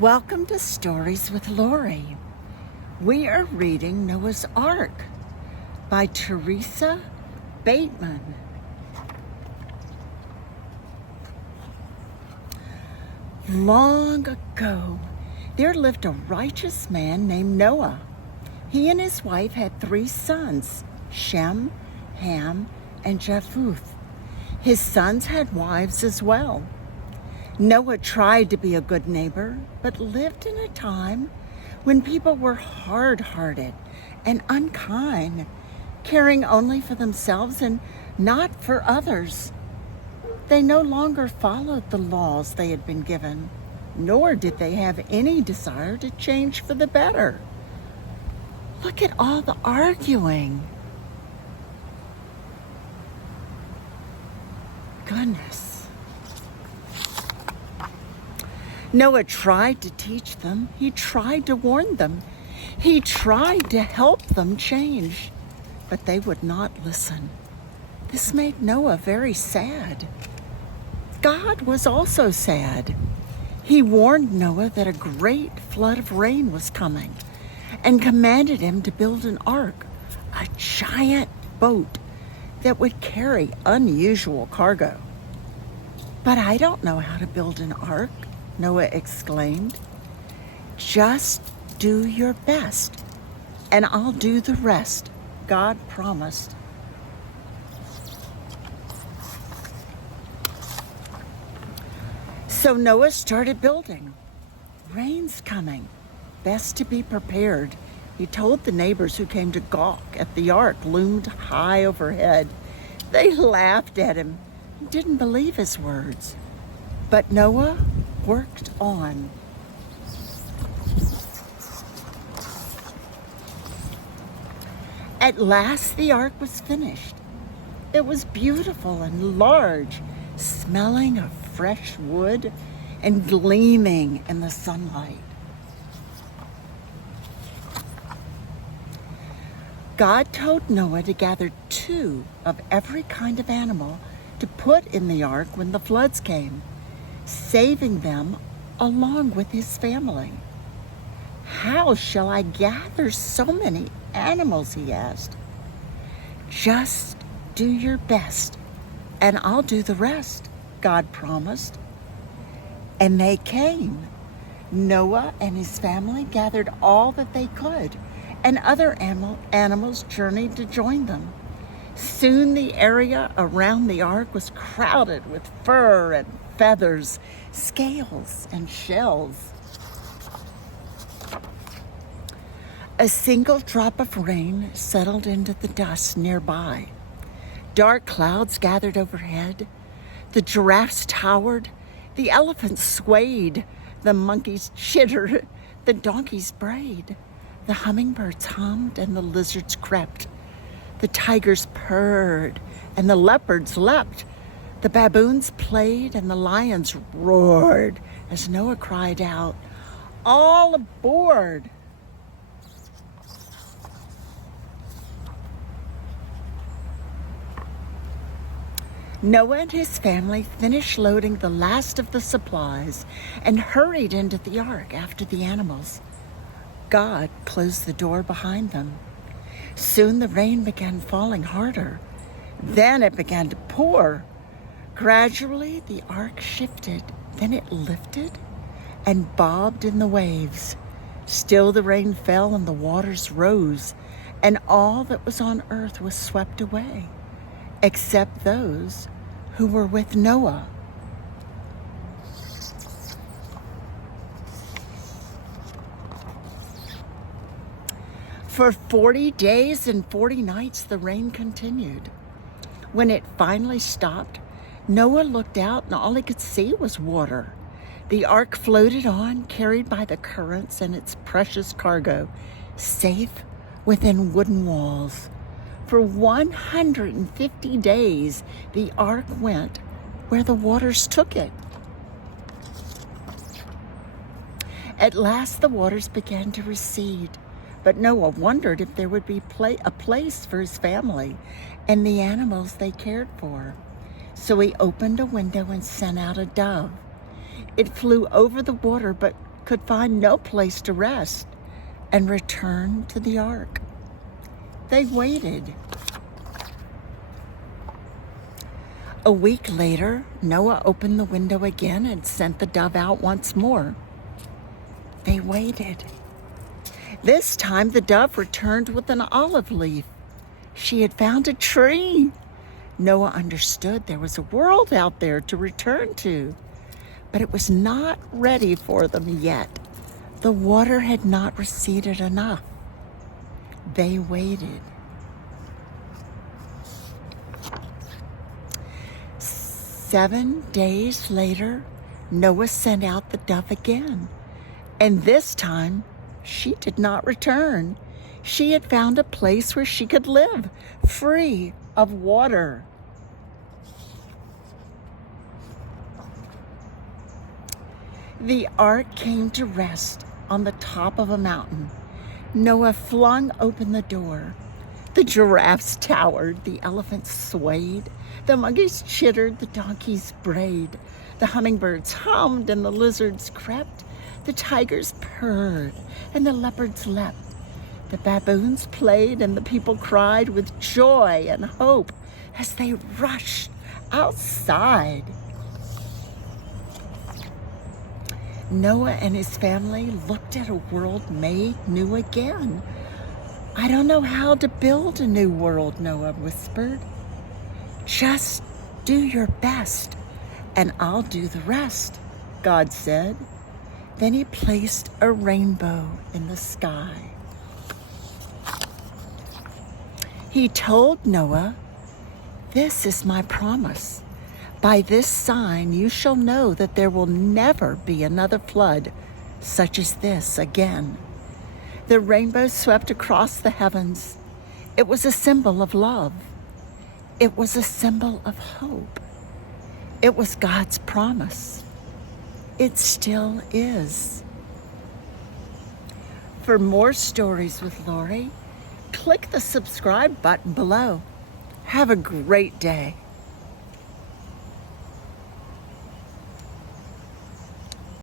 Welcome to Stories with Lori. We are reading Noah's Ark by Teresa, Bateman. Long ago, there lived a righteous man named Noah. He and his wife had 3 sons, Shem, Ham, and Japheth. His sons had wives as well. Noah tried to be a good neighbor, but lived in a time when people were hard-hearted and unkind, caring only for themselves and not for others. They no longer followed the laws they had been given, nor did they have any desire to change for the better. Look at all the arguing. Goodness. Noah tried to teach them. He tried to warn them. He tried to help them change, but they would not listen. This made Noah very sad. God was also sad. He warned Noah that a great flood of rain was coming and commanded him to build an ark, a giant boat that would carry unusual cargo. "But I don't know how to build an ark," Noah exclaimed. "Just do your best, and I'll do the rest," God promised. So Noah started building. Rain's coming. Best to be prepared, he told the neighbors who came to gawk at the ark loomed high overhead. They laughed at him and didn't believe his words. But Noah worked on. At last the ark was finished. It was beautiful and large, smelling of fresh wood and gleaming in the sunlight. God told Noah to gather 2 of every kind of animal to put in the ark when the floods came, saving them along with his family. "How shall I gather so many animals?" he asked. "Just do your best, and I'll do the rest," God promised. And they came. Noah and his family gathered all that they could, and other animals journeyed to join them. Soon the area around the ark was crowded with fur and feathers, scales, and shells. A single drop of rain settled into the dust nearby. Dark clouds gathered overhead. The giraffes towered. The elephants swayed. The monkeys chittered. The donkeys brayed. The hummingbirds hummed and the lizards crept. The tigers purred and the leopards leapt. The baboons played and the lions roared as Noah cried out, "All aboard!" Noah and his family finished loading the last of the supplies and hurried into the ark after the animals. God closed the door behind them. Soon the rain began falling harder. Then it began to pour. Gradually, the ark shifted, then it lifted and bobbed in the waves. Still the rain fell and the waters rose, and all that was on earth was swept away, except those who were with Noah. For 40 days and 40 nights, the rain continued. When it finally stopped, Noah looked out and all he could see was water. The ark floated on, carried by the currents and its precious cargo, safe within wooden walls. For 150 days, the ark went where the waters took it. At last, the waters began to recede, but Noah wondered if there would be a place for his family and the animals they cared for. So he opened a window and sent out a dove. It flew over the water but could find no place to rest and returned to the ark. They waited. A week later, Noah opened the window again and sent the dove out once more. They waited. This time the dove returned with an olive leaf. She had found a tree. Noah understood there was a world out there to return to, but it was not ready for them yet. The water had not receded enough. They waited. 7 days later, Noah sent out the dove again, and this time she did not return. She had found a place where she could live, free of water. The ark came to rest on the top of a mountain. Noah flung open the door. The giraffes towered, the elephants swayed, the monkeys chittered, the donkeys brayed, the hummingbirds hummed, and the lizards crept, the tigers purred, and the leopards leapt. The baboons played, and the people cried with joy and hope as they rushed outside. Noah and his family looked at a world made new again. "I don't know how to build a new world," Noah whispered. "Just do your best, and I'll do the rest," God said. Then he placed a rainbow in the sky. He told Noah, "This is my promise. By this sign you shall know that there will never be another flood such as this again." The rainbow swept across the heavens. It was a symbol of love. It was a symbol of hope. It was God's promise. It still is. For more stories with Lori, click the subscribe button below. Have a great day.